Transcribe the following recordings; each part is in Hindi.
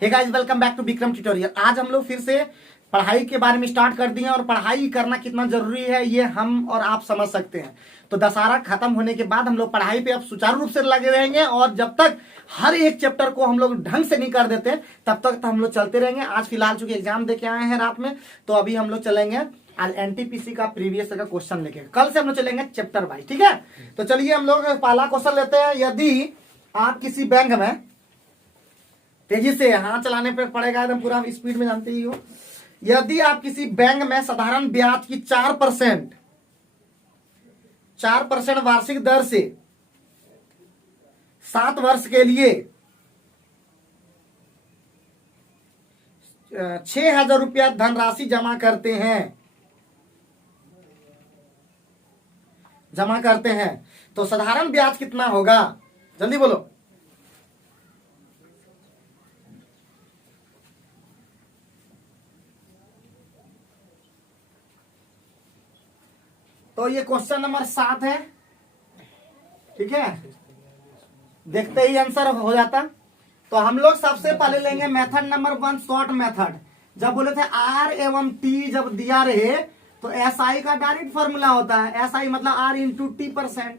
Hey guys, welcome back to Vikram tutorial. आज हम लोग फिर से पढ़ाई के बारे में स्टार्ट कर दिए और पढ़ाई करना कितना जरूरी है ये हम और आप समझ सकते हैं। तो दशहरा खत्म होने के बाद हम लोग पढ़ाई पे अब सुचारू रूप से लगे रहेंगे और जब तक हर एक चैप्टर को हम लोग ढंग से नहीं कर देते तब तक तो हम लोग चलते रहेंगे। आज फिलहाल चूंकि एग्जाम दे के आए हैं रात में, तो अभी हम लोग चलेंगे आज एनटीपीसी का प्रीवियस का क्वेश्चन लेके। कल से हम लोग चलेंगे चैप्टर वाइज, ठीक है। तो चलिए हम लोग पहला क्वेश्चन लेते हैं। यदि आप किसी बैंक में, तेजी से हाथ चलाने पर पड़ेगा एकदम पूरा स्पीड में, जानते ही हो। यदि आप किसी बैंक में साधारण ब्याज की 4% वार्षिक दर से 7 वर्ष के लिए 6,000 रुपया धनराशि जमा करते हैं तो साधारण ब्याज कितना होगा? जल्दी बोलो। तो ये क्वेश्चन नंबर 7 है, ठीक है। देखते ही आंसर हो जाता। तो हम लोग सबसे पहले लेंगे मेथड नंबर 1, शॉर्ट मेथड। जब बोले थे आर एवं टी जब दिया रहे तो एस आई का डायरेक्ट फॉर्मूला होता है। एस आई मतलब आर इंटू टी%,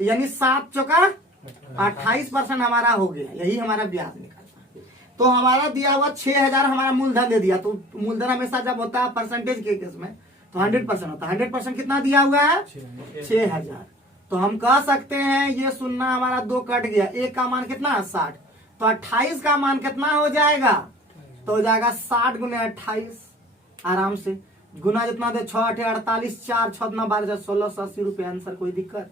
यानी 7 चौका 28% हमारा हो गया। यही हमारा ब्याज निकलता। तो हमारा दिया हुआ 6,000 हमारा मूलधन दे दिया। तो मूलधन हमेशा जब होता है परसेंटेज के केस में तो 100% होता है। 100% कितना दिया हुआ है? 6,000। तो हम कह सकते हैं ये सुनना हमारा 2 कट गया। एक का मान कितना? 60। तो 28 का मान कितना हो जाएगा? तो हो जाएगा 60 गुने 28। आराम से गुना जितना दे 6 8 48, 4 6 12 1680 रुपये आंसर। कोई दिक्कत?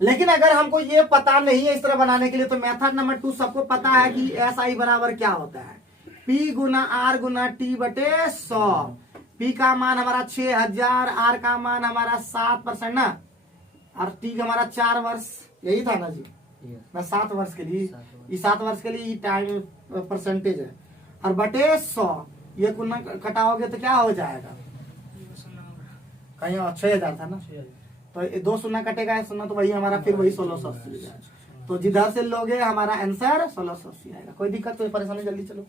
लेकिन अगर हमको ये पता नहीं है इस तरह बनाने के लिए तो मेथड नंबर 2 सबको पता है कि एस आई बराबर क्या होता है। पी गुना आर गुना टी बटे 100। पी का मान हमारा 6,000, आर का मान हमारा 7% ना, और टी का हमारा 4 वर्ष, यही था ना जी ना, 7 वर्ष के लिए। ये 7 वर्ष के लिए टाइम परसेंटेज है। और बटे 100 ये कुना कटाओगे तो क्या हो जाएगा? कहीं 6,000 था ना, तो 2 शून्य कटेगा, 1 शून्य, तो वही हमारा फिर वही 1680 जाएगा। तो जिधर से लोगे हमारा आंसर 1680 आएगा। कोई दिक्कत कोई परेशानी? जल्दी चलो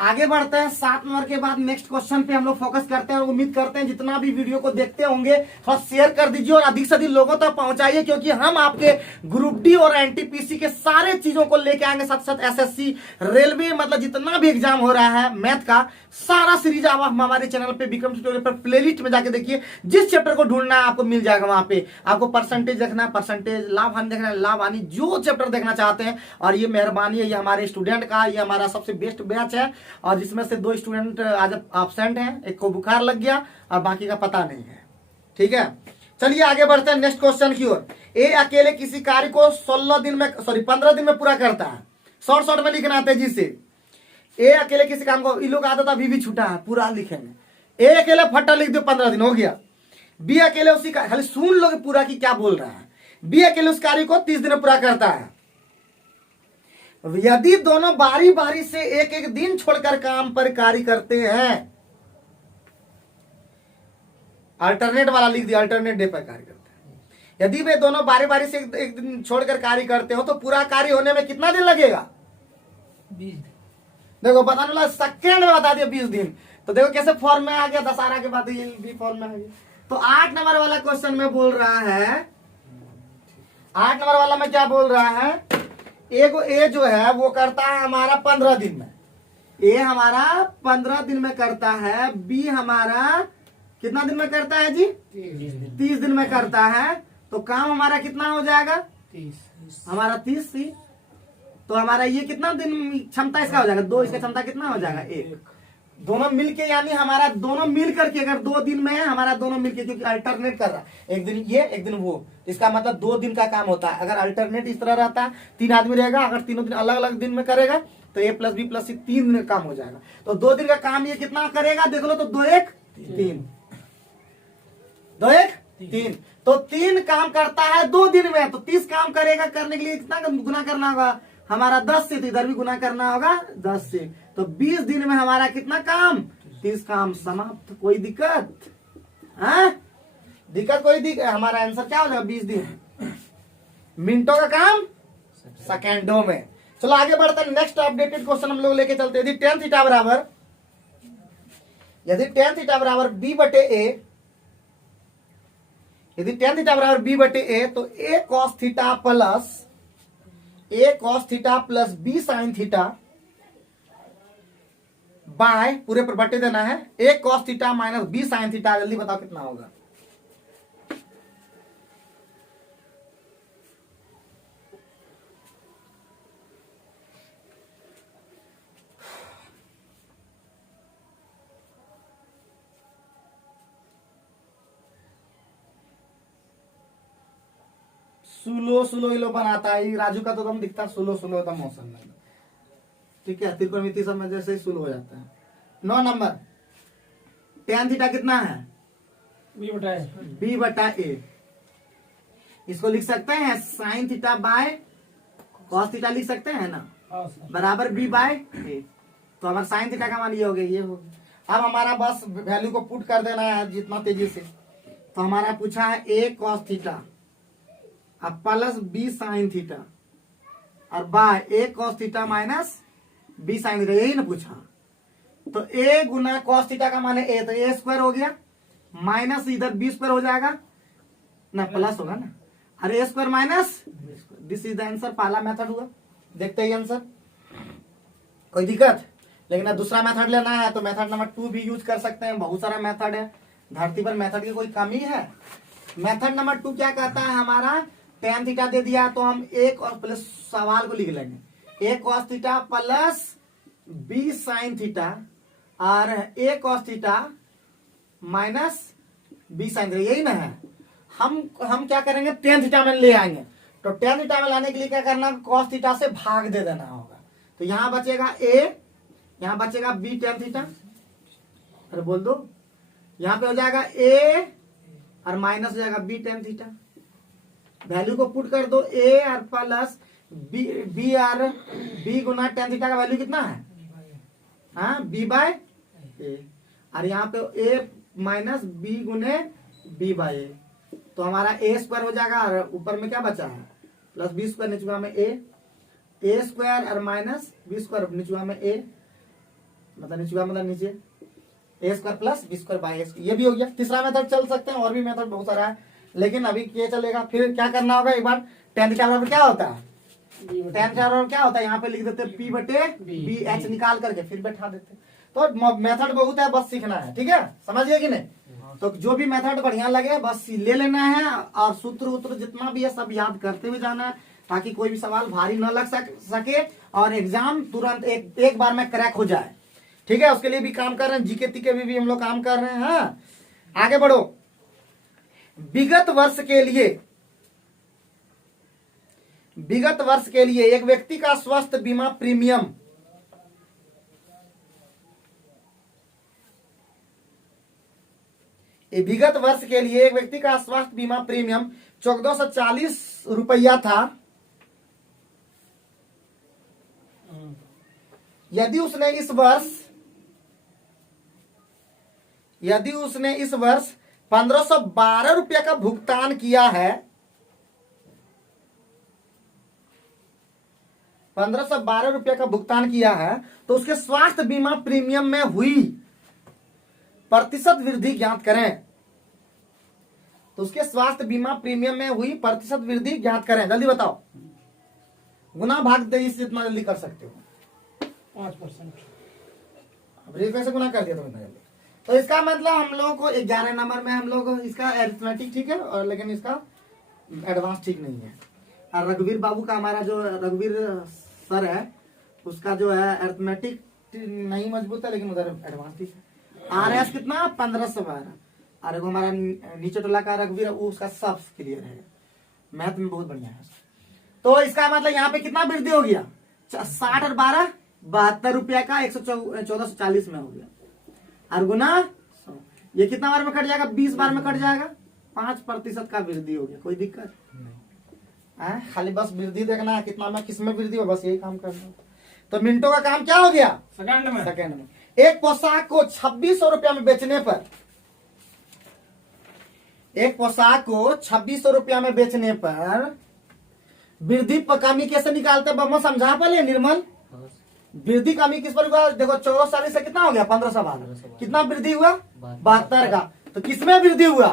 आगे बढ़ते हैं। 7 नंबर के बाद नेक्स्ट क्वेश्चन पे हम लोग फोकस करते हैं और उम्मीद करते हैं जितना भी वीडियो को देखते होंगे थोड़ा शेयर कर दीजिए और अधिक से अधिक लोगों तक पहुंचाइए, क्योंकि हम आपके ग्रुप डी और एनटीपीसी के सारे चीजों को लेके आएंगे। साथ साथ एसएससी, रेलवे, मतलब जितना भी एग्जाम हो रहा है मैथ का सारा सीरीज आप हमारे चैनल पे विक्रम ट्यूटोरियल पर प्लेलिस्ट में जाके देखिए। जिस चैप्टर को ढूंढना है आपको मिल जाएगा वहां पे। आपको परसेंटेज देखना है परसेंटेज, लाभ हानि देखना है लाभ हानि, जो चैप्टर देखना चाहते हैं। और ये मेहरबानी है, ये हमारे स्टूडेंट का, ये हमारा सबसे बेस्ट बैच है। और जिसमें से 2 स्टूडेंट आज एब्सेंट हैं, एक को बुखार लग गया और बाकी का पता नहीं है, ठीक है। चलिए आगे बढ़ते हैं नेक्स्ट क्वेश्चन की ओर। ए अकेले किसी कार्य को 15 दिन में पूरा करता है। शॉर्ट में लिखना है तेजी से। ए अकेले किसी काम को, इन लोग आदत अभी भी छूटा है, पूरा लिखेंगे। ए अकेले फटा लिख दो, 15 दिन हो गया। बी अकेले उसी का, खाली सुन लो पूरा की क्या बोल रहा है। बी अकेले उस कार्य को 30 दिन में पूरा करता है। यदि दोनों बारी बारी से एक एक दिन छोड़कर काम पर कार्य करते हैं, अल्टरनेट वाला लिख दिया, अल्टरनेट डे पर कार्य करते हैं। यदि वे दोनों बारी बारी से एक दिन छोड़कर कार्य करते हो तो पूरा कार्य होने में कितना दिन लगेगा? 20 दिन। देखो बताने वाला सेकेंड में बता दिया 20 दिन। तो देखो कैसे फॉर्म में आ गया, दशहरा के बाद ये भी फॉर्म में आ गया। तो 8 नंबर वाला क्वेश्चन में बोल रहा है, 8 नंबर वाला में क्या बोल रहा है? ए जो है वो करता है हमारा 15 दिन में। ए हमारा 15 दिन में करता है। बी हमारा कितना दिन में करता है जी? 30 दिन में करता है। तो काम हमारा कितना हो जाएगा? 30। हमारा 30 थी। तो हमारा ये कितना दिन क्षमता इसका हो जाएगा? 2। इसका क्षमता कितना हो जाएगा? 1। दोनों मिलके, यानी हमारा दोनों मिल करके, अगर 2 दिन में है हमारा दोनों मिलके, क्योंकि अल्टरनेट कर रहा है, एक दिन ये एक दिन वो, इसका मतलब 2 दिन का काम होता है। अगर अल्टरनेट इस तरह रहता है, 3 आदमी रहेगा, अगर तीनों दिन अलग अलग दिन में करेगा तो A + B + C 3 दिन का काम हो जाएगा। तो 2 दिन का काम ये कितना करेगा देख लो। तो 2 1 3, 2 1 3, तो 3 काम करता है 2 दिन में। तो 30 काम करेगा, करने के लिए कितना गुना करना होगा हमारा? 10 से। तो इधर भी गुना करना होगा 10 से। तो 20 दिन में हमारा कितना काम? 30 काम समाप्त। कोई दिक्कत? दिक्कत कोई दिक्कत? हमारा आंसर क्या हो जाएगा? 20 दिन। मिनटों का काम सेकेंडों में। चलो आगे बढ़ते हैं, नेक्स्ट अपडेटेड क्वेश्चन हम लोग लेके चलते हैं। यदि tan थीटा बराबर b बटे a, यदि tan थीटा बराबर b बटे a, तो a cos theta plus b sin theta by, पूरे पर बटे देना है, a cos theta minus b sin theta. जल्दी बताओ कितना होगा। सुलो इलो बनाता है राजू का, तो तुम दिखता सुलो एकदम मौसम में, ठीक है। त्रिकोणमिति सब में जैसे ही सुलो हो जाता है। 9 नंबर, tan थीटा कितना है? b बटा a। इसको लिख सकते हैं sin theta by cos theta लिख सकते हैं ना, बराबर b बाय a। तो हमारा sin थीटा का मान ये हो गया, ये हो गया। अब हमारा बस वैल्यू को पुट कर देना है जितना तेजी से। तो हमारा पूछा है a cos थीटा अब प्लस b sin थीटा और by a cos theta minus b sin theta, यही ना पूछा। तो a गुना cos थीटा का मान है a, तो a स्क्वायर हो गया माइनस इधर b स्क्वायर हो जाएगा ना, प्लस होगा ना, अरे a square minus, this is the answer. पहला मेथड हुआ, देखते ही आंसर, कोई दिक्कत? लेकिन अब दूसरा मेथड लेना है तो मेथड नंबर 2 भी यूज कर सकते हैं। बहुत सारा मेथड है, धरती पर मेथड की कोई कमी है? मेथड नंबर 2 क्या कहता है हमारा, tan थीटा दे दिया तो हम एक और प्लस सवाल को लिख लेंगे, a cos theta plus b sin theta और a cos theta minus b sin theta, यही ना है। हम क्या करेंगे, tan थीटा में ले आएंगे। तो tan थीटा में लाने के लिए क्या करना, cos थीटा से भाग दे देना होगा। तो यहां बचेगा a, यहां बचेगा b tan थीटा, अरे बोल दो, यहां पे हो जाएगा a और माइनस हो जाएगा b tan थीटा। वैल्यू को पुट कर दो, a और प्लस b और b गुना tan थीटा का वैल्यू कितना है, हाँ b बाय a, और यहाँ पे a माइनस b गुने b बाय a। तो हमारा a स्क्वायर हो जाएगा और ऊपर में क्या बचा है, प्लस b स्क्वायर, निचुआ में a स्क्वायर और माइनस b स्क्वायर, निचुआ में a, मतलब निचुआ मतलब नीचे a square plus b square by a। ये भी हो गया। तीसरा मेथड चल सकते हैं, और भी मेथड बहुत सारा है, लेकिन अभी ये चलेगा। फिर क्या करना होगा, एक बार tan थीटा बराबर क्या होता है, tan थीटा बराबर क्या होता है, यहाँ पे लिख देते p बटे b, h निकाल करके फिर बैठा देते। तो मेथड बहुत है, बस सीखना है, ठीक है, समझिए कि नहीं। तो जो भी मेथड बढ़िया लगे बस ले लेना है, और सूत्र जितना भी है सब याद करते हुए जाना है, ताकि कोई भी सवाल भारी न लग सके और एग्जाम तुरंत एक बार में क्रैक हो जाए, ठीक है। उसके लिए भी काम कर रहे हैं, जीके तीके भी हम लोग काम कर रहे हैं। हाँ, आगे बढ़ो। विगत वर्ष के लिए एक व्यक्ति का स्वास्थ्य बीमा प्रीमियम विगत वर्ष के लिए एक व्यक्ति का स्वास्थ्य बीमा प्रीमियम 1440 रुपया था। यदि उसने इस वर्ष 1512 रुपया का भुगतान किया है, 1512 रुपया का भुगतान किया है, तो उसके स्वास्थ्य बीमा प्रीमियम में हुई प्रतिशत वृद्धि ज्ञात करें। तो उसके स्वास्थ्य बीमा प्रीमियम में हुई प्रतिशत वृद्धि ज्ञात करें। जल्दी बताओ, गुना भाग दे, इससे जितना जल्दी कर सकते हो। 5%। अब ये कैसे गुना कर दिया तुमने? तो इसका मतलब हम लोग को 11 नंबर में हम लोग इसका अरिथमेटिक ठीक है, और लेकिन इसका एडवांस ठीक नहीं है। और रघुवीर बाबू का, हमारा जो रघुवीर सर है, उसका जो है अरिथमेटिक नहीं मजबूत है, लेकिन उधर एडवांस ठीक है। RS कितना 1512, और हमारा नीचे टोला का रघुवीर, उसका सब क्लियर है, मैथ में बहुत बढ़िया है। तो इसका मतलब यहाँ पे कितना वृद्धि हो गया, 60 और 12 72 रुपया का 1440 में हो गया, और गुना ये कितना बार में कट जाएगा, 20 बार में कट जाएगा, 5% का वृद्धि हो गया। कोई दिक्कत नहीं, खाली बस वृद्धि देखना है, कितना में किसमें वृद्धि हो, बस यही काम करना। तो मिनटों का काम क्या हो गया, सेकंड में। एक पोशाक को 2600 रुपया में बेचने पर, एक पोशाक को 2600 रुपया में बेचने पर वृद्धि कमी कैसे निकालते हैं बम्मो समझा पहले निर्मल। वृद्धि कमी किस पर हुआ देखो 1440 से कितना हो गया 1512 कितना वृद्धि हुआ 72 का। तो किसमें वृद्धि हुआ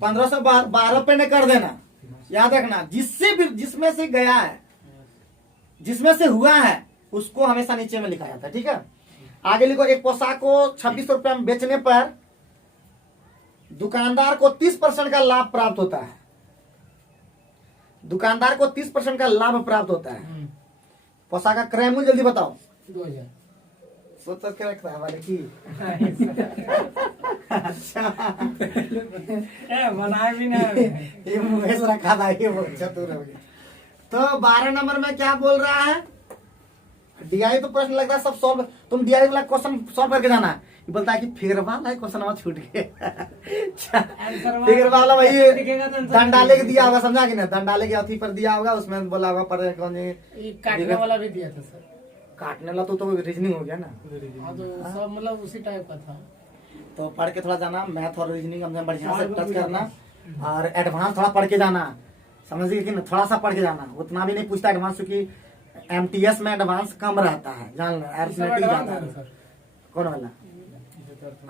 1512 पे ने कर देना याद रखना। जिसमें से गया है जिसमें से हुआ है उसको हमेशा नीचे में लिखा जाता है ठीक है। आगे लिखो एक पोशाक को 2600 रुपए में बेचने पर दुकानदार को 30% का लाभ प्राप्त होता है। दुकानदार को 30% का लाभ प्राप्त होता है। पोशाक का क्रय मूल्य जल्दी बताओ 2000 सोच के रखता है वाले की अच्छा बनाए भी ना ये मुकेश रखा था ये बहुत चतुर हो गया। तो 12 नंबर में क्या बोल रहा है डीआई तो प्रश्न लगता है सब सॉल्व तुम डीआई वाला क्वेश्चन सॉल्व करके जाना है। ये बोलता है कि फिगर वाला क्वेश्चन हमारा छूट गया फिगर वाला वही दंडाले के दिया होगा समझा कि ना दंडाले के अथी पर दिया होगा उसमें बोला होगा पर कौन काटने वाला भी दिया था सर। काटने वाला तो रीजनिंग हो गया ना। हाँ तो सब मतलब उसी टाइप का था। तो पढ़ के थोड़ा जाना मैथ और रीजनिंग हमने बढ़िया से टच करना और एडवांस थोड़ा पढ़ के जाना समझिए कि ना थोड़ा सा पढ़ के जाना उतना भी नहीं पूछता एडवांस क्योंकि एमटीएस में एडवांस कम रहता है जान लो अरिथमेटिक ज्यादा है। कौन वाला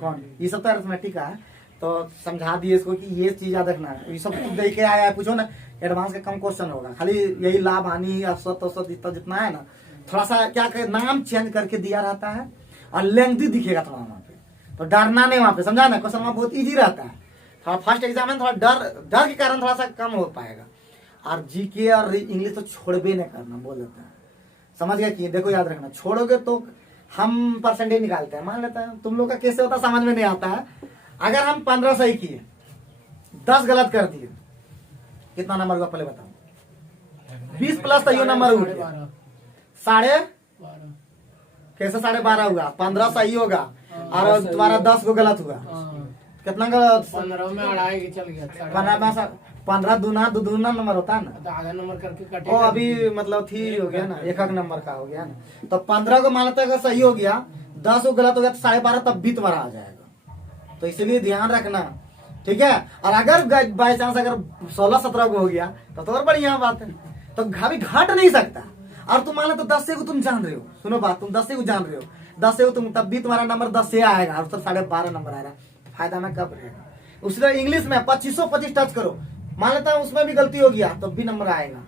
कौन ये सब तो अरिथमेटिक का है तो समझा दिए इसको कि ये चीज याद रखना ये सब देख के आया है पूछो ना एडवांस का कम क्वेश्चन होगा खाली यही लाभ हानि औसत औसत जितना है ना थोड़ा सा क्या करे नाम चेंज करके दिया रहता है और लेंथी दिखेगा थोड़ा वहां पे तो डरना नहीं वहां पे समझा ना क्वेश्चन वहां बहुत इजी रहता है। थोड़ा फर्स्ट एग्जाम में थोड़ा डर के कारण थोड़ा सा कम हो पाएगा और जीके और इंग्लिश तो छोड़बे नहीं करना बोल देता है समझ गया कि देखो याद रखना छोड़ोगे तो हम परसेंटेज निकालते हैं मान लेते हैं तुम लोग का कैसे होता समझ में नहीं आता है। अगर हम 15 सही किए 10 गलत कर दिए कितना नंबर हुआ पहले बताओ 20 प्लस तो ये नंबर हुआ 12.5 कैसे 12.5 हुआ 15 सही होगा और तुम्हारा 10 को गलत हुआ कितना गलत 15 में अढ़ाई के चल गया 15 दूना नंबर होता है ना तो आधा नंबर करके कटे वो अभी मतलब थी हो गया ना एक नंबर का हो गया ना तो 15 को मान लेते अगर सही हो गया 10 को गलत हो गया तो 12.5 तब भी तुम्हारा आ जाएगा तो इसलिए ध्यान रखना ठीक है। और अगर बाई चांस अगर 16-17 को हो गया तो और बढ़िया बात है तो अभी घट नहीं सकता और तुम मान लो तो 10 से को तुम जान रहे हो सुनो बात तुम 10 से को जान रहे हो 10 से को तुम तब भी तुम्हारा नंबर 10 से आएगा और सब 12.5 नंबर आएगा फायदा में कब रहेगा। उसी तरह इंग्लिश में 25 टच करो मान लेता हूँ उसमें भी गलती हो गया तो भी नंबर आएगा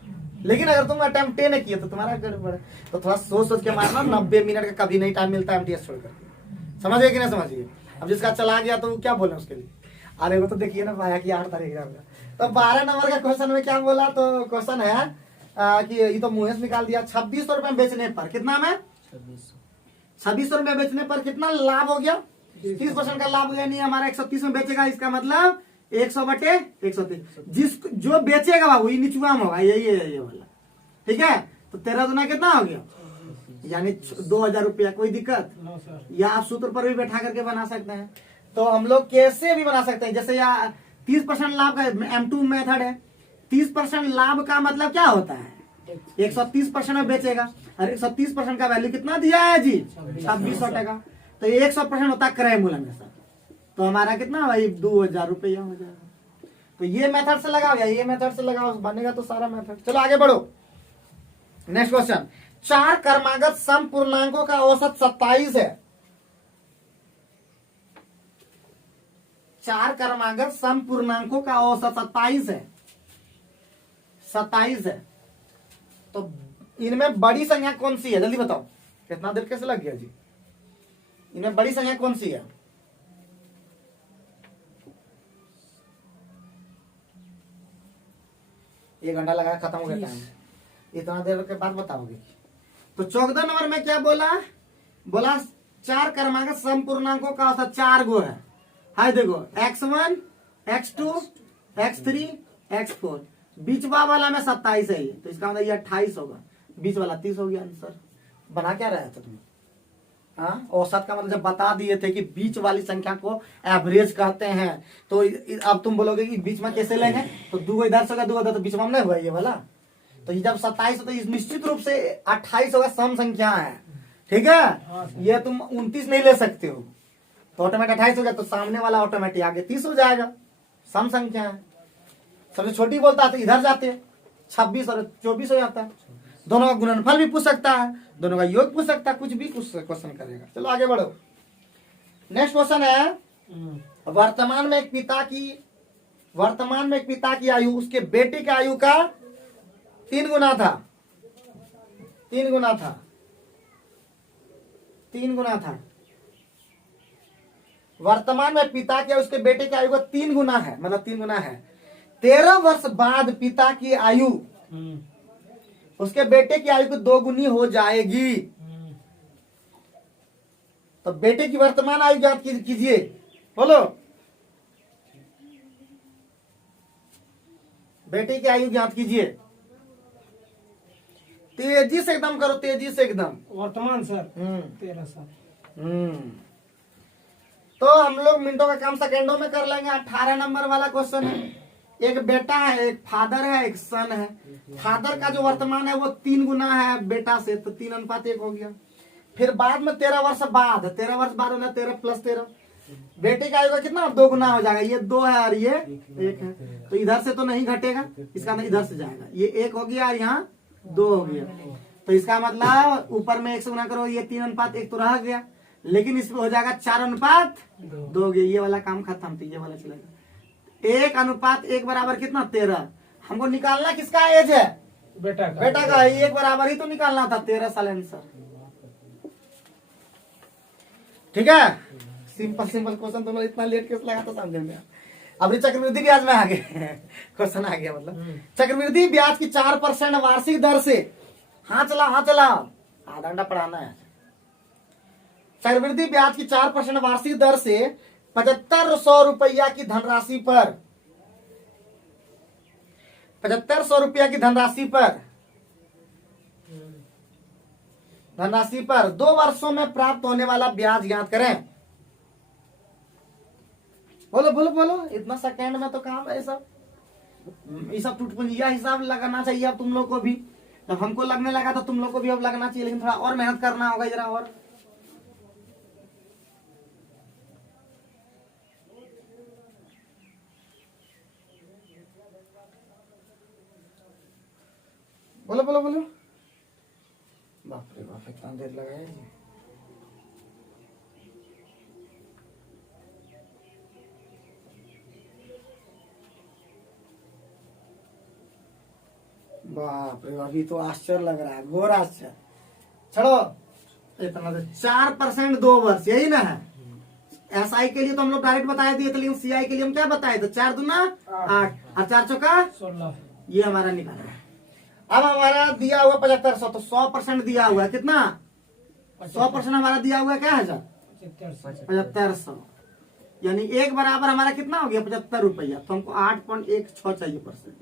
लेकिन अगर तुम अटेम्प्ट नहीं किया तो तुम्हारा गड़बड़ तो थोड़ा सोच के मारना 90 मिनट का कभी नहीं टाइम मिलता एमटीएस छोड़कर समझिए कि नहीं समझिए। अब जिसका चला गया तो क्या बोले उसके लिए अरे वो तो देखिए ना पाया कि 8 तारीख तो 12 नंबर का क्वेश्चन में क्या बोला तो क्वेश्चन है कि ये तो मुहेश निकाल दिया 2600 रुपए बेचने पर कितना में 2600 रुपए बेचने पर कितना लाभ हो गया 30% का लाभ यानी हमारा 130 में बेचेगा इसका मतलब 100/130 जिस जो बेचेगा बाबू ये निचुआ में होगा यही है ये वाला ठीक है। तो 13 दुना कितना हो गया यानी 2000 रुपया कोई दिक्कत या आप सूत्र पर भी बैठा करके बना सकते हैं। तो हम लोग कैसे भी बना सकते हैं जैसे या 30% लाभ का M2 मेथड है 30% लाभ का मतलब क्या होता है 130% में बेचेगा और 130% का वैल्यू कितना दिया है जी 2600 टका तो 100% होता है क्रय मूल्य में सर तो हमारा कितना भाई 2000 रुपया हो जाएगा। तो ये मेथड से लगाओ या ये मेथड से लगाओ बनेगा तो सारा मेथड। चलो आगे बढ़ो नेक्स्ट क्वेश्चन 4 क्रमागत सम पूर्णांकों का औसत 27 है 4 क्रमागत सम पूर्णांकों का औसत 27 है तो इनमें बड़ी संख्या कौन सी है जल्दी बताओ कितना देर कैसे लग गया जी इनमें बड़ी संख्या कौन सी है 1 घंटा लगा खत्म हो गया टाइम इतना देर के बाद बताओगे। तो 14 नंबर में क्या बोला 4 क्रमागत सम पूर्णांकों का औसत 4 गो है हाय देखो x1 x2 x3 x4 बीचवा वाला में 27 है ये तो इसका मतलब ये 28 होगा बीच वाला 30 हो गया आंसर। बना क्या रहे थे तुम हाँ औसत का मतलब जब बता दिए थे कि बीच वाली संख्या को एवरेज कहते हैं तो अब तुम बोलोगे कि बीच में कैसे लेंगे तो 2 इधर से होगा 2 उधर तो बीच में नहीं हुआ ये वाला तो ये जब 27 तो निश्चित रूप से 28 होगा सम संख्या है ठीक है। ये तुम 29 नहीं ले सकते हो तो ऑटोमेटिक 28 हो गया तो सामने वाला ऑटोमेटिक आगे 30 हो जाएगा सम संख्या है। सबसे छोटी बोलता है तो इधर जाते 26 और 24 हो जाता है। दोनों का गुणनफल भी पूछ सकता है, दोनों का योग पूछ सकता है, कुछ भी कुछ क्वेश्चन करेगा। चलो आगे बढ़ो। नेक्स्ट क्वेश्चन है, वर्तमान में एक पिता की आयु उसके बेटे की आयु का 3 गुना था। 3 गुना था। वर्तमान में पिता की उसके बेटे की आयु का 3 गुना है, मतलब 3 गुना है। 13 वर्ष बाद पिता की आयु उसके बेटे की आयु को 2 गुनी हो जाएगी। तो बेटे की वर्तमान आयु ज्ञात कीजिए, बोलो। बेटे की आयु ज्ञात कीजिए, तेजी से एकदम करो, तेजी से एकदम। वर्तमान सर 13 साल। तो हम लोग मिनटों का काम सेकेंडों में कर लेंगे। 18 नंबर वाला क्वेश्चन है। एक बेटा है, एक फादर है, एक सन है। फादर का जो वर्तमान है वो 3 गुना है बेटा से, तो 3:1 हो गया। फिर बाद में 13 वर्ष बाद होना 13 + 13, बेटे का आयु का कितना 2 गुना हो जाएगा। ये 2 है और ये 1 है, तो इधर से तो नहीं घटेगा, इसका नहीं इधर से जाएगा। ये 1 हो गया और यहाँ 2 हो गया। तो इसका मतलब ऊपर में 1 से गुना करो, ये 3:1 तो रह गया, लेकिन इसमें हो जाएगा 4:2 हो गया। ये वाला काम खत्म, तो ये वाला चलेगा। 1:1 बराबर कितना 13। हमको निकालना किसका एज है, बेटा का 1 बराबर ही तो निकालना था। 13 साल आंसर, ठीक है। Simple question. तुम इतना लेट कैसे लगा था समझ में। अब चक्रवृद्धि ब्याज में आ गए क्वेश्चन आ गया, मतलब चक्रवृद्धि ब्याज की 4% वार्षिक दर से, हाँ चला आधा घंटा पढ़ाना है। चक्रवृद्धि ब्याज की 4% वार्षिक दर से 7500 रुपया की धनराशि पर 7500 रुपया की धनराशि पर 2 वर्षों में प्राप्त होने वाला ब्याज ज्ञात करें। बोलो। इतना सेकंड में तो काम है सब। ये सब टुटपुंजिया हिसाब लगाना चाहिए अब तुम लोग को भी। जब हमको लगने लगा तो तुम लोग को भी अब लगना चाहिए, लेकिन थोड़ा और मेहनत करना होगा जरा। और बोलो। बाप रे बाप, इतना देर लगा है। बाप रे, अभी तो आश्चर्य लग रहा है, घोर आश्चर्य। चलो इतना 4% 2 वर्ष, यही ना है। SI के लिए तो हम लोग डायरेक्ट बताए दिए थे, लेकिन CI के लिए हम क्या बताए थे, 4 दूना 8 और 4 चौका 16। ये हमारा निकाला है। अब हमारा दिया हुआ 7500, तो 100% दिया हुआ है कितना, 100% हमारा दिया हुआ है क्या है 7500, यानी 1 बराबर हमारा कितना हो गया 75 रुपया। तो हमको 8.16 चाहिए %।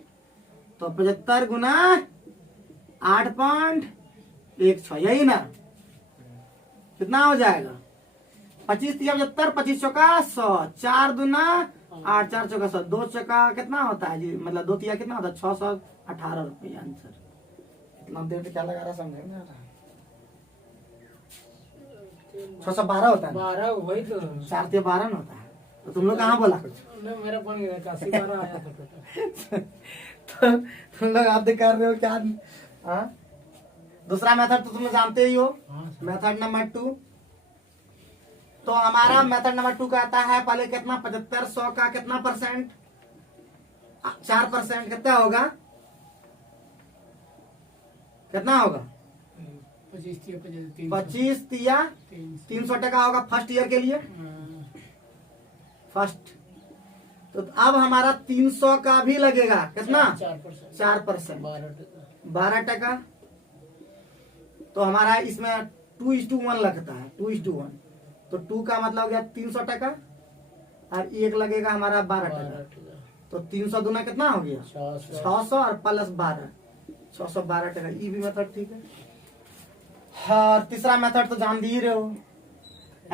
तो 75 गुना 8.16, यही ना, कितना हो जाएगा 25 × 75, 25 चौका 100, 4 दूना 8, 4 चौका 100, 2 चौका कितना होता है जी, मतलब 2 तिया कितना होता है 618 रुपया आंसर। इतना देर क्या लगा रहा समझे ना, 612 होता है, 12 वही तो 4 तिया 12 ना होता है। तो तुम लोग कहाँ बोला कुछ, मेरा बन गया 12 आया था तो तुम लोग आप कर रहे हो क्या। दूसरा मेथड तो तुम जानते ही हो, मेथड नंबर 2। तो हमारा मेथड नंबर 2 कहता है पहले कितना 7500 का कितना %, 4%, कितना होगा, कितना होगा 25 तिया 300 टका होगा फर्स्ट ईयर के लिए, फर्स्ट। तो अब हमारा 300 का भी लगेगा कितना 4%, 12 टका। तो हमारा इसमें 2:1 लगता है, 2:1। तो 2 का मतलब हो गया 300 टका और 1 लगेगा हमारा 12 टका। तो 300 दूना कितना हो गया 600 और +12 612 टका। ये भी मेथड ठीक है। और तीसरा मेथड तो जान ही रहे हो,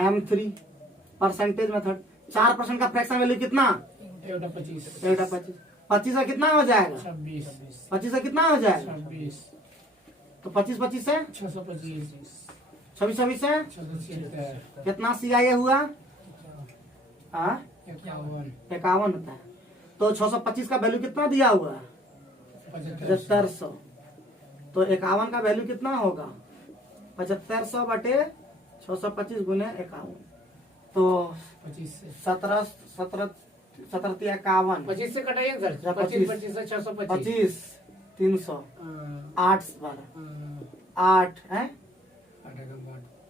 M3 परसेंटेज मेथड। 4% का फ्रैक्शन वैल्यू कितना 25 25 का कितना हो जाएगा 26 25 का कितना हो जाएगा 26 तो 25 से 625 26 से 676 कितना CIA हुआ 51 51 होता है। तो 625 का वैल्यू कितना दिया हुआ है 7500। तो 51 का वैल्यू कितना होगा? 7500 बटे 625 गुने 51, तो 25 से 17 17 17 51, 25 से कटाइए सर। या 25 25 से 625। 25 300 हाँ, 8 12 हाँ, 8 है, 8 एकम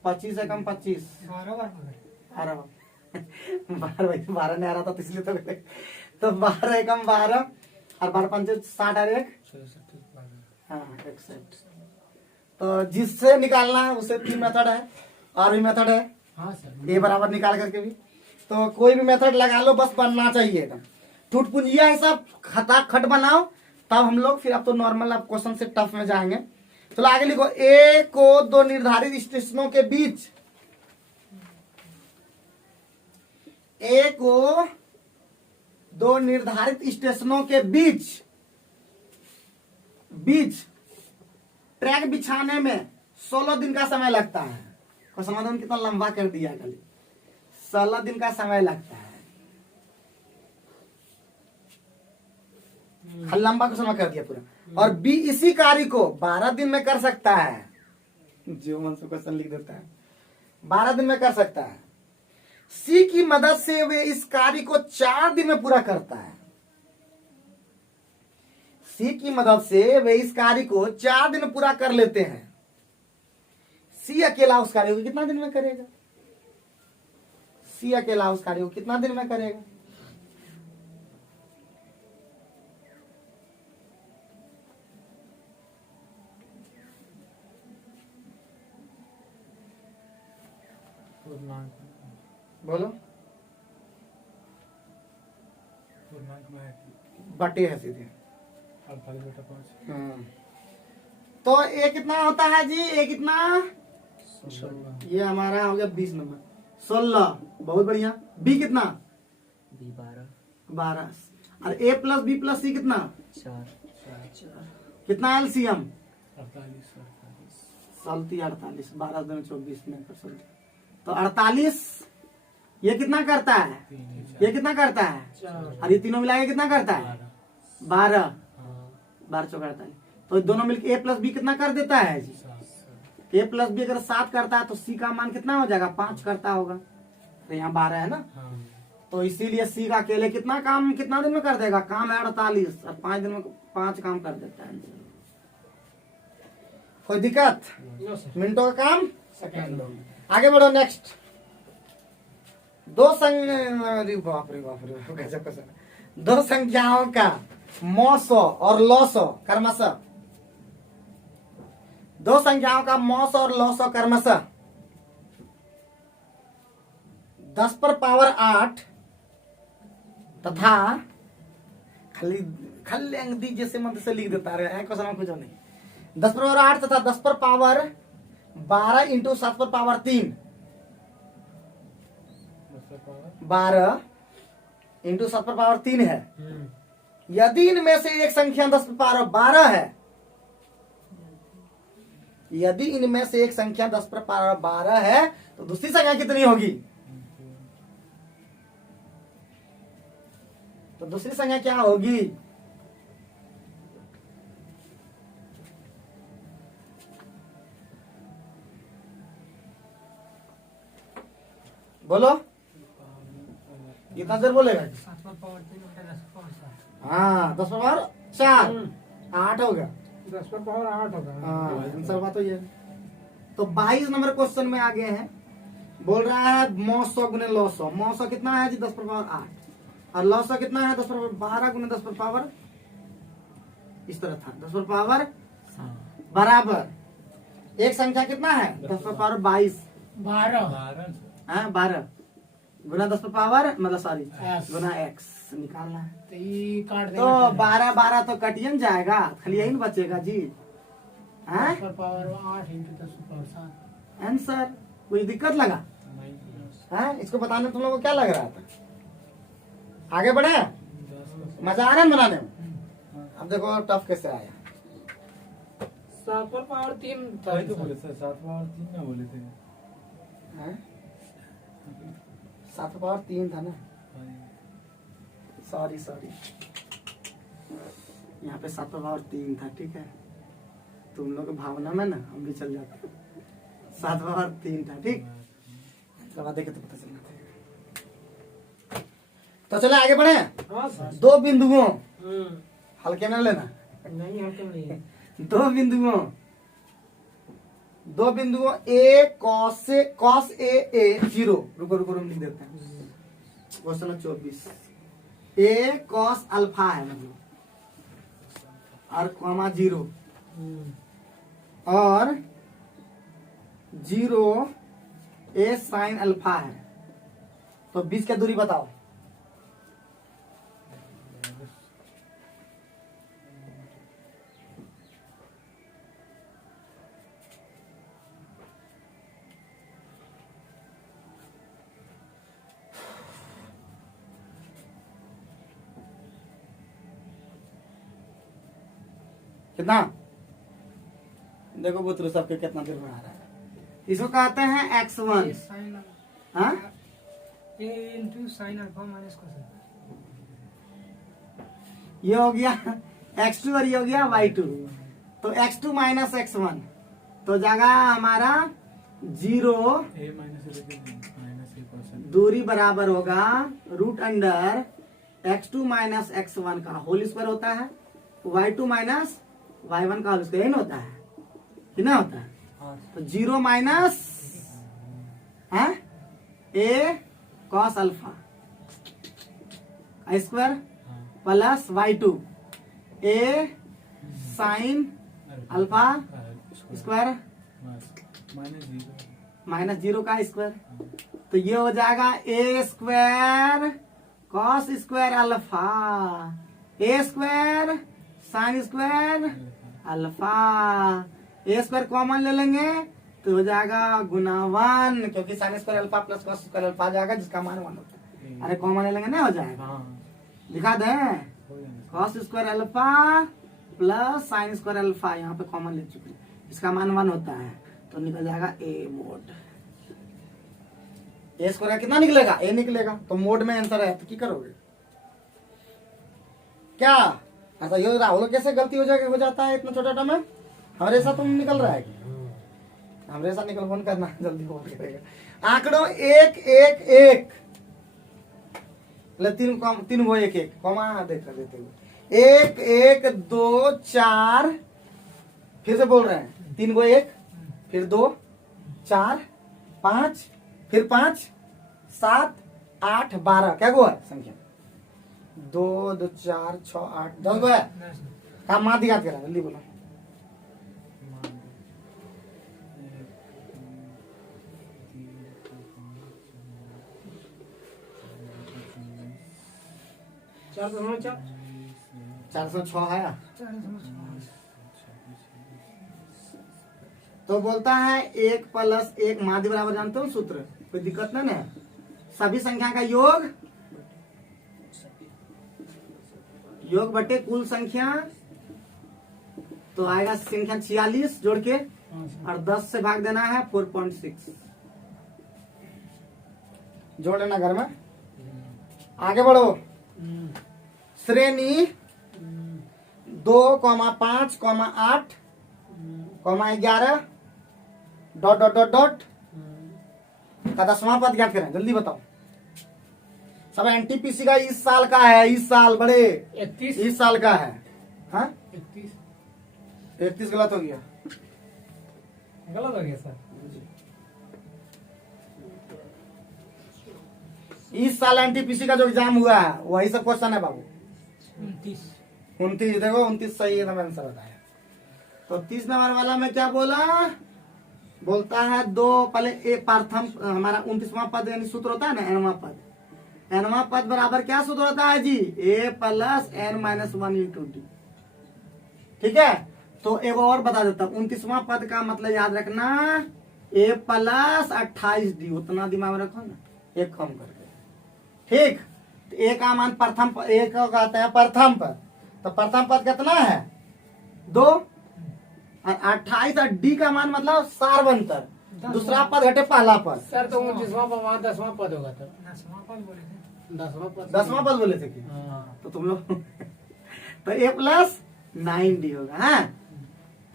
25 एकम 25 12 बार 12 12 नहीं आ रहा था तो इसलिए तो 12 एकम 12 और 12 पंचे 60 और 1 हाँ 61। तो जिससे निकालना है उसे 3 मेथड है और भी मेथड है, हाँ सर। ए बराबर निकाल करके भी। तो कोई भी मेथड लगा लो, बस बनना चाहिए एकदम टूट पुंजिया है सब, खता खट बनाओ, तब हम लोग फिर अब तो नॉर्मल अब क्वेश्चन से टफ में जाएंगे। चलो आगे लिखो, ए को दो निर्धारित स्टेशनों के बीच, ए को दो निर्धारित स्टेशनों के बीच ट्रैक बिछाने में 16 दिन का समय लगता है। क्वेश्चन में कितना लंबा कर दिया खाली, 16 दिन का समय लगता है। खाली लंबा क्वेश्चन कर दिया पूरा। और बी इसी कार्य को 12 दिन में कर सकता है, जो मन से क्वेश्चन लिख देता है 12 दिन में कर सकता है। सी की मदद से वे इस कार्य को 4 दिन में पूरा करता है। सी की मदद से वे इस कार्य को 4 दिन में पूरा कर लेते हैं। सी अकेला उस कार्य को कितना दिन में करेगा? सी अकेला उस कार्य को कितना दिन में करेगा? बोलो, बटे है सीधे। तो ए कितना होता है जी? ए कितना? ये हमारा हो गया 20 नंबर, 16। बहुत बढ़िया। बी कितना? बी 12। और ए प्लस बी प्लस सी कितना? 4। कितना एलसीएम? 48 सलती 48, 12 दूनी 24 में कर सकते। तो 48 ये कितना करता है? ये कितना करता है? 4 और ये तीनों मिला के कितना करता है? 12 12 चौका 48। तो दोनों मिलकर ए प्लस बी कितना कर देता है जी? ए प्लस बी अगर 7 करता है तो सी का मान कितना हो जाएगा? 5 करता होगा। तो यहाँ 12 है ना, तो इसीलिए सी का अकेले कितना काम कितना दिन में कर देगा? काम है 48 और 5 दिन में 5 काम कर देता है। कोई दिक्कत? No sir. मिनटों का काम। सेकंड आगे बढ़ो, नेक्स्ट। अरे बाप रे बाप रे, गजब का सर। दो संख्याओं का मौसो और लौसो क्रमशः, दो संख्याओं का मौसो और लौसो क्रमशः 10 पर पावर 8 तथा खाली खाली अंगदी जैसे मंत्र से लिख देता है क्वेश्चन में, कुछ नहीं। 10 पर पावर 8 तथा 10 पर पावर 12 इंटू 7 पर पावर 3, 12 इंटू 7 पर पावर 3 है। यदि इनमें से एक संख्या 10 पर पावर 12 है, यदि इनमें से एक संख्या 10 पर पावर 12 है तो दूसरी संख्या कितनी होगी? तो दूसरी संख्या क्या होगी? बोलो, कितना देर बोलेगा? 7 पर पावर 3 10 पर पावर 7। हाँ 10 पर पावर 4, 8 हो गया। 10 पर पावर 8 होगा। हाँ आंसर बात तो ये है। तो 22 नंबर क्वेश्चन में आगे हैं, बोल रहा है मौसो गुने लौसो। मौसो कितना है जी? 10 पर पावर 8 और लौसो कितना है? 10 पर पावर 12 गुने 10 पर पावर, इस तरह था 10 पर पावर बराबर एक संख्या कितना है? 10 पर पावर 22 12 गुना 10 पर पावर मतलब सॉरी X। गुना x निकालना है। तो ये काट तो 12 12 तो कटियन जाएगा, खाली यही ना बचेगा जी। 10 पर पावर 8 इंटू 10 पर पावर 7। आंसर कोई दिक्कत लगा है? इसको बताने में तुम लोगों को क्या लग रहा था? आगे बढ़े, मजा आ रहा है बनाने में। अब देखो टफ कैसे आया। 7 पर पावर 3 था। वही तो बोले सर, 7 पावर 3 ना बोले थे। हैं? 7 पावर 3 था ना, सॉरी सॉरी। यहाँ पे 7 पावर 3 था, ठीक है। तुम लोग भावना में ना हम भी चल जाते, 7 पावर 3 था, ठीक। लगा देखे तो पता चलना था। तो चले आगे बढ़े। हाँ सर। 2 बिंदुओं, हल्के में लेना, नहीं हल्के में नहीं है। 2 बिंदुओं ए कॉस ए 0, रुको हम लिख देते हैं। क्वेश्चन 24, ए कॉस अल्फा है मतलब, और कॉमा 0 और 0 ए साइन अल्फा है, तो 20 की दूरी बताओ। कितना देखो बुतरू सबके कितना दूर बना रहा है। इसको कहते हैं x1, साइन हाँ a into sine alpha minus cos. ये हो गया x2 और ये हो गया y2, तो x2 माइनस x1 तो जगह हमारा 0, ए माइनस -a दूरी बराबर होगा root under x2 minus x1 का होल स्क्वायर होता है, y2 माइनस y1 का होल स्क्वायर होता है, कितना होता है। तो 0 minus a cos alpha square plus y2 a sine alpha square minus 0 का स्क्वायर, तो ये हो जाएगा a square cos square alpha, a square sine square alpha, a square common ले लेंगे तो हो जाएगा गुना 1, क्योंकि sine square alpha plus cos square alpha आ जाएगा जिसका मान 1 होता है। अरे कॉमन ले लेंगे ना हो जाएगा, दिखा दें cos square alpha plus sign square alpha, यहाँ पे कॉमन ले चुके हैं, इसका मान 1 होता है, तो निकल जाएगा ए मोड। ए स्क्वायर कितना निकलेगा, ए निकलेगा, तो मोड में आंसर है, तो क्या करोगे क्या। ऐसा ये राहुल कैसे गलती हो जाता है इतना छोटा में, हमारे साथ तुम निकल रहा है कि हमारे साथ निकल फोन करना जल्दी फोन करेगा। आंकड़ों 1 1 1 तीन वो 1 1 कॉमा देख कर देते हुए 1 1 2 4, फिर से बोल रहे हैं 3 वो 1, फिर 2 4 5, फिर 5 7 8 12, क्या हुआ संख्या 2 2 4 6 8 10 गो है। काम माँ दिखा करा जल्दी बोलो। 406 है, तो बोलता है 1 प्लस 1 माध्य बराबर जानते हो सूत्र, कोई दिक्कत नहीं ना। सभी संख्या का योग बटे कुल संख्या, तो आएगा संख्या 46 जोड़ के और 10 से भाग देना है 4.6, जोड़ लेना घर में। आगे बढ़ो, श्रेणी 2, 5, 8, 11 डॉट डॉट डॉट डॉट का 10वां पद ज्ञात करें, जल्दी बताओ। सब एनटीपीसी का इस साल का है, इस साल बड़े 31 इस साल का है। हाँ 31 गलत हो गया, गलत हो गया सर। इस साल एनटीपीसी का जो एग्जाम हुआ है वही सब क्वेश्चन है बाबू। 29 देखो 29 सही है, आंसर बताया। तो 30 नंबर वाला में क्या बोलता है 2 पहले ए प्रथम हमारा 29वां पद यानी सूत्र होता है ना एनवां पद, एनवां पद बराबर क्या सूत्र होता है जी, a plus n minus 1 into d, ठीक है। तो एक और बता देता हूँ, 29वां पद का मतलब याद रखना ए प्लस 28 डी, उतना दिमाग में रखो ना, एक कम करके, ठीक। तो ए का मान प्रथम ए का कहते हैं प्रथम पद, तो प्रथम पद कितना है 2 और 28 और डी का मान मतलब सार्वंतर, दूसरा पद घटे पहला पद। सर तो 29वां पद वहाँ 10वां पद होगा, तो 10वां पद बोले थे, 10वां पद बोले थे कि तो तुम लोग तो ए प्लस 9D होगा। हाँ,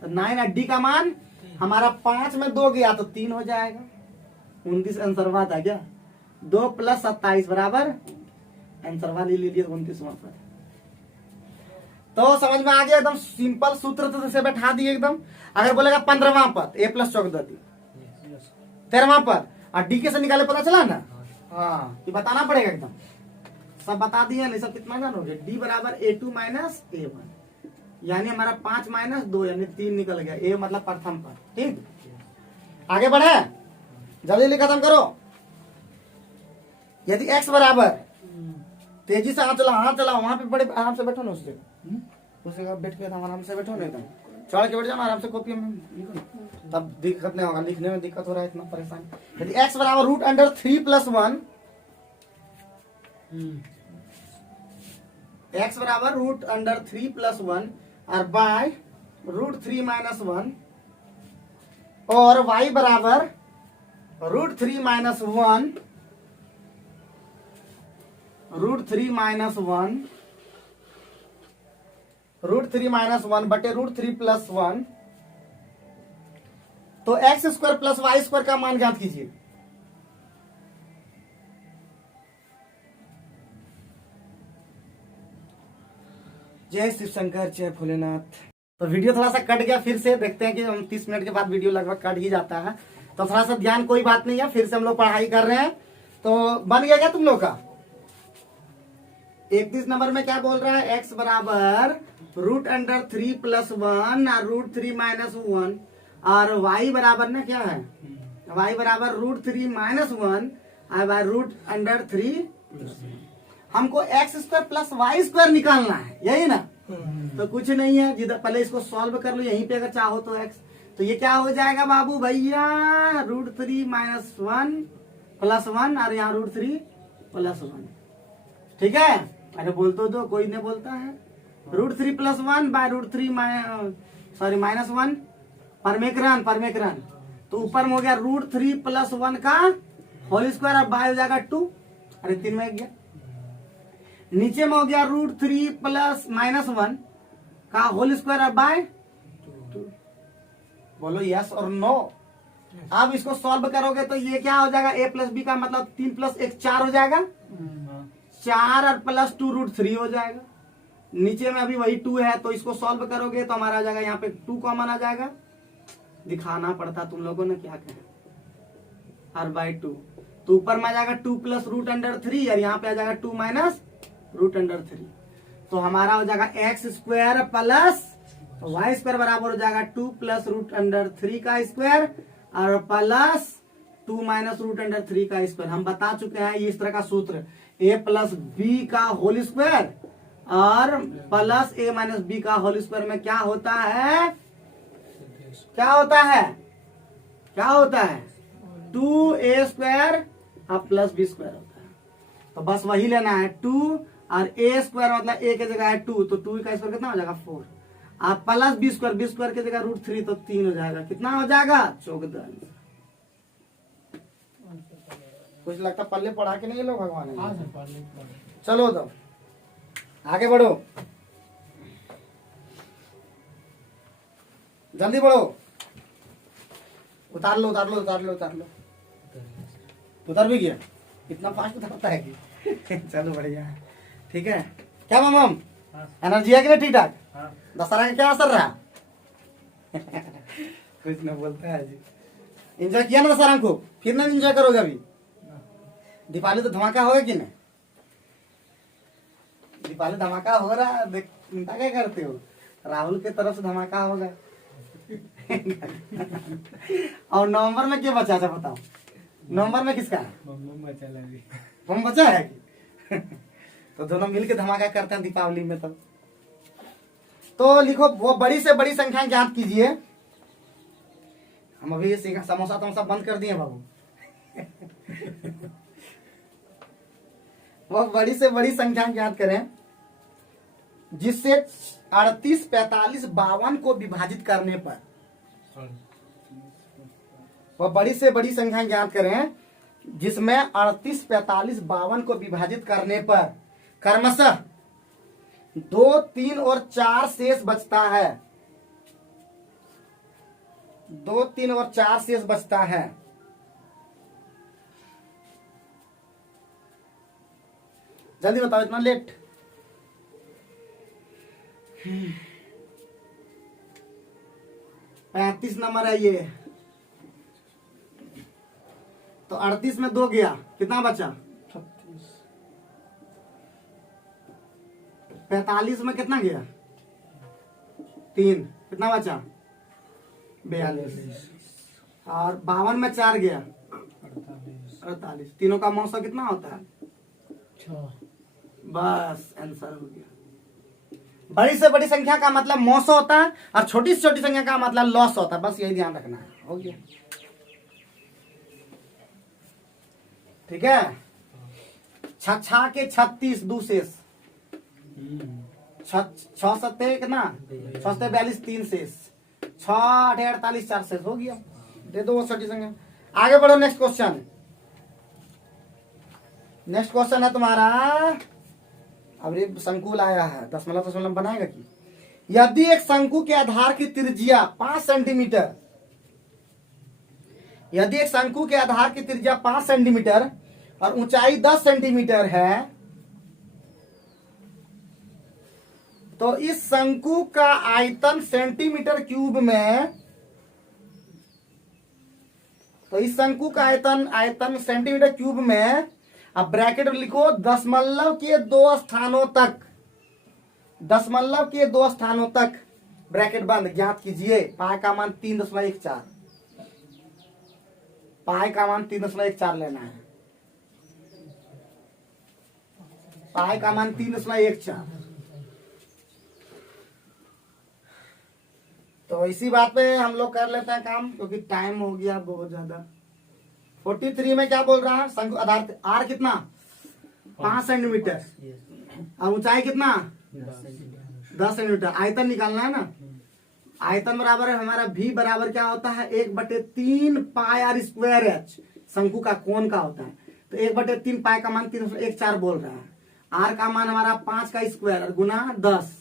तो 9 डी का मान हमारा 5 में 2 गया तो 3 हो जाएगा। 29 आंसर बात आ गया। 2 + 27 बराबर आंसर वाली ले लिया 29 वहां पर। तो समझ में आ गया, एकदम सिंपल सूत्र तो से बैठा दिए एकदम। अगर बोलेगा 15वां पर a + 14 दी, 13वां पर और डी के से निकाले, पता चला ना। हाँ, ये बताना पड़ेगा एकदम, सब बता दिया। नहीं सब कितना जानोगे, डी बराबर a2 - a1, यानी हमारा 5 - 2 यानी 3 निकल गया। ए मतलब प्रथम पर। ठीक, आगे बढ़े, जल्दी जल्दी खत्म करो। यदि x बराबर, तेजी से हाथ चलाओ, वहां पे बड़े आराम से बैठो ना, उस जगह बैठ के आराम से बैठो ना, एकदम चढ़ के बैठ जाओ, आराम से कॉपी में लिखो ना, तब दिक्कत नहीं होगा। लिखने में दिक्कत हो रहा है, इतना परेशान। यदि x बराबर √3 + 1, x बराबर √3 + 1 और बाय √3 - 1 और y बराबर √3 - 1 √3 - 1 √3 - 1 बटे √3 + 1, तो x² + y² का मान ज्ञात कीजिए। जय शिव शंकर, जय भोलेनाथ। तो वीडियो थोड़ा सा कट गया, फिर से देखते हैं कि हम 30 मिनट के बाद वीडियो लगभग कट ही जाता है, तो थोड़ा सा ध्यान, कोई बात नहीं है, फिर से हम लोग पढ़ाई कर रहे हैं। तो बन गया क्या तुम लोग का? 31 नंबर में क्या बोल रहा है, x बराबर √3 + 1 और √3 - 1 और y बराबर ना क्या है, y बराबर √3 - 1 और √3। हमको x² + y² निकालना है, यही ना। तो कुछ नहीं है, जिधर पहले इसको सॉल्व कर लो, यहीं पे अगर चाहो तो x, तो ये क्या हो जाएगा बाबू भैया, √3 - 1 + 1 और यहाँ √3 + 1। ठीक है, अरे बोल तो दो, कोई नहीं बोलता है। √3 + 1 बाय √3 -1 परमेकरन, तो ऊपर में हो गया √3 + 1 का होल स्क्वायर और बाय हो जाएगा 2, अरे 3 में गया। नीचे में हो गया √3 + -1 का होल स्क्वायर और बाय 2। बोलो यस और नो। अब इसको सॉल्व करोगे तो ये क्या हो जाएगा, a + b का मतलब 3 + 1 4 हो जाएगा, 4 और +2 √3 हो जाएगा। नीचे में अभी वही 2 है, तो इसको सॉल्व करोगे तो हमारा आ जाएगा, यहाँ पे 2 कॉमन आ जाएगा। दिखाना पड़ता तुम लोगों ने, क्या करें, और बाई 2, तो ऊपर में आ जाएगा 2 + √3 और यहाँ पे आ जाएगा 2 - √3। तो हमारा हो जाएगा x² + y² बराबर हो जाएगा 2 + √3 का स्क्वायर और प्लस 2 - √3 का स्क्वायर। हम बता चुके हैं ये इस तरह का सूत्र, a + b का होल स्क्वायर और प्लस a - b का होल स्क्वायर में क्या होता है, क्या होता है, क्या होता है, 2a² और +b² होता है। तो बस वही लेना है, 2 और a² मतलब a की जगह है 2, तो 2 का स्क्वायर कितना हो जाएगा 4 और प्लस b² की जगह √3 तो 3 हो जाएगा। कितना हो जाएगा 14। कुछ लगता पल्ले पढ़ा के नहीं लोग भगवान है। हाँ सर, पढ़ चलो तो आगे बढ़ो, जल्दी बढ़ो, उतार लो उतार लो उतार लो उतार लो, उतर भी गया, इतना फास्ट उतरता है कि चलो बढ़िया है। ठीक है, क्या मामम एनर्जी है कि नहीं ठीक ठाक? दशहरा का क्या असर रहा? कुछ न बोलता है जी। एंजॉय किया ना दशहरा को, फिर ना एंजॉय करोगे अभी? दीपावली तो धमाका होगा कि नहीं? दीपावली धमाका हो रहा है, देख चिंता क्या करते हो, राहुल के तरफ से धमाका होगा। और नवंबर में क्या बचा था बताओ, नवंबर में किसका है? बम बचा है कि? तो दोनों मिलके धमाका करते हैं दीपावली में। तब तो लिखो, वो बड़ी से बड़ी संख्या ज्ञात कीजिए। हम अभी समोसा तमोसा बंद कर दिए बाबू। वो बड़ी से बड़ी संख्या ज्ञात करें जिससे 38, 45, 52 को विभाजित करने पर, वह बड़ी से बड़ी संख्या ज्ञात करें जिसमें 38, 45, 52 को विभाजित करने पर क्रमशः 2, 3 और 4 शेष बचता है। 2, 3 और 4 शेष बचता है। जल्दी बताओ, इतना लेट। 35 नंबर है ये। तो 38 में 2 गया, कितना बचा? 45 में कितना गया? 3, कितना बचा? 42। और 52 में 4 गया, 48। तीनों का मौसा कितना होता है? 6। बस आंसर हो गया। बड़ी से बड़ी संख्या का मतलब मौसा होता है और छोटी से छोटी संख्या का मतलब लॉस होता है। बस यही ध्यान रखना है। हो गया, ठीक है। 6 के 36 दूसेस, 6 सत्ते कितना? 6 सत्ते 42, 3 शेष, 6 8 48, 4 शेष। हो गया, दे दो वो छोटी संख्या। आगे बढ़ो, नेक्स्ट क्वेश्चन। नेक्स्ट क्वेश्चन है तुम्हारा, अब ये शंकु आया है, दशमलव बनाएगा कि यदि एक शंकु के आधार की त्रिज्या 5 सेंटीमीटर, यदि एक शंकु के आधार की त्रिज्या 5 सेंटीमीटर और ऊंचाई 10 सेंटीमीटर है, तो इस शंकु का आयतन सेंटीमीटर क्यूब में, तो इस शंकु का आयतन सेंटीमीटर क्यूब में, अब ब्रैकेट लिखो, दशमलव के 2 स्थानों तक, दशमलव के 2 स्थानों तक, ब्रैकेट बंद, ज्ञात कीजिए। पाई का मान 3.14, पाई का मान 3.14 लेना है। पाई का मान 3.14। तो इसी बात पे हम लोग कर लेते हैं काम, क्योंकि टाइम हो गया बहुत ज्यादा। 43 में क्या बोल रहा है? शंकु आधार आर कितना? 5 सेंटीमीटर और ऊंचाई कितना? 10 सेंटीमीटर। आयतन निकालना है ना। आयतन बराबर है हमारा भी बराबर क्या होता है? 1/3 पाई आर स्क्वायर एच। शंकु का कोण का होता है, तो 1/3 पाई का मान 3.14 बोल रहा है। आर का मान हमारा 5 का स्क्वायर गुना 10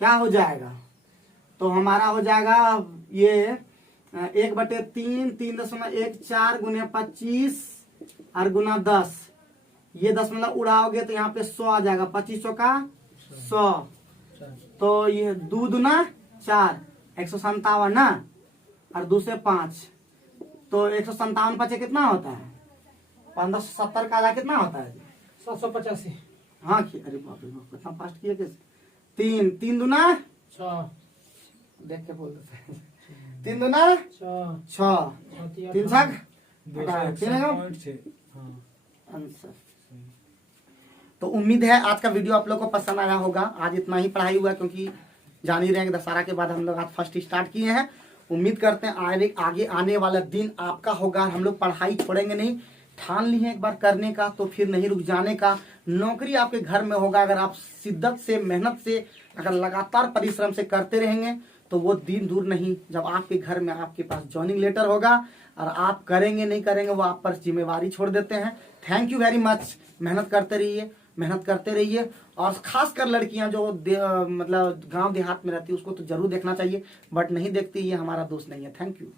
क्या हो जाएगा? तो हमारा हो जाएगा ये 1/3 3.14 गुने 25 और गुना 10। ये दशमलव उड़ाओगे तो यहाँ पे 100 आ जाएगा। 25 का 100, तो ये 2 दूना 4, 157 ना, और 2 से 5, तो 157 5 कितना होता है? 1570 का आधा कितना होता है? 785। हाँ, अरे बाप रे बाप, कितना फास्ट किया कैसे? 3 दूना 6, देख के बोल देते हैं। 3 दूना 6, 3 छक 261.6। आंसर। तो उम्मीद है आज का वीडियो आप लोग को पसंद आया होगा। आज इतना ही पढ़ाई हुआ, क्योंकि जान ही रहे हैं दशहरा के बाद हम लोग आज फर्स्ट स्टार्ट किए हैं। उम्मीद करते हैं आगे आने वाला दिन आपका होगा। हम लोग पढ़ाई छोड़ेंगे नहीं, ठान ली है एक बार करने का तो फिर नहीं रुक जाने का। नौकरी आपके घर में होगा अगर आप शिद्दत से, मेहनत से, अगर लगातार परिश्रम से करते रहेंगे तो वो दिन दूर नहीं जब आपके घर में आपके पास जॉइनिंग लेटर होगा। और आप करेंगे नहीं करेंगे वो आप पर जिम्मेवारी छोड़ देते हैं। Thank you very much. मेहनत करते रहिए, मेहनत करते रहिए। और खासकर लड़कियां जो मतलब गांव देहात में रहती है उसको तो जरूर देखना चाहिए, बट नहीं देखती, ये हमारा दोस्त नहीं है। Thank you.